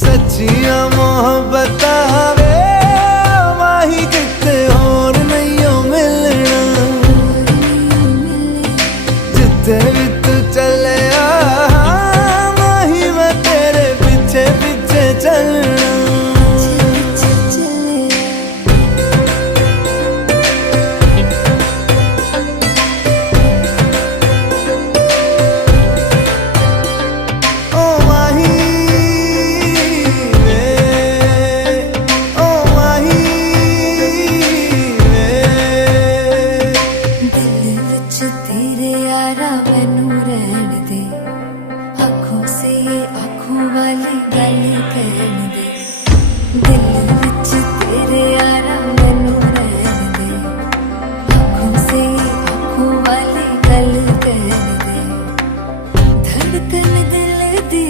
सच्चियां मोहब्बत वे माही किते होर नहीं मिलना जिथे भी तू चले माही मैं तेरे पीछे पीछे चलना। वाली गल कहन दे दिल विच तेरे यारा मैनू रहन दे आँखों से आँखों वाली गल कहन दे धड़कन दिल दी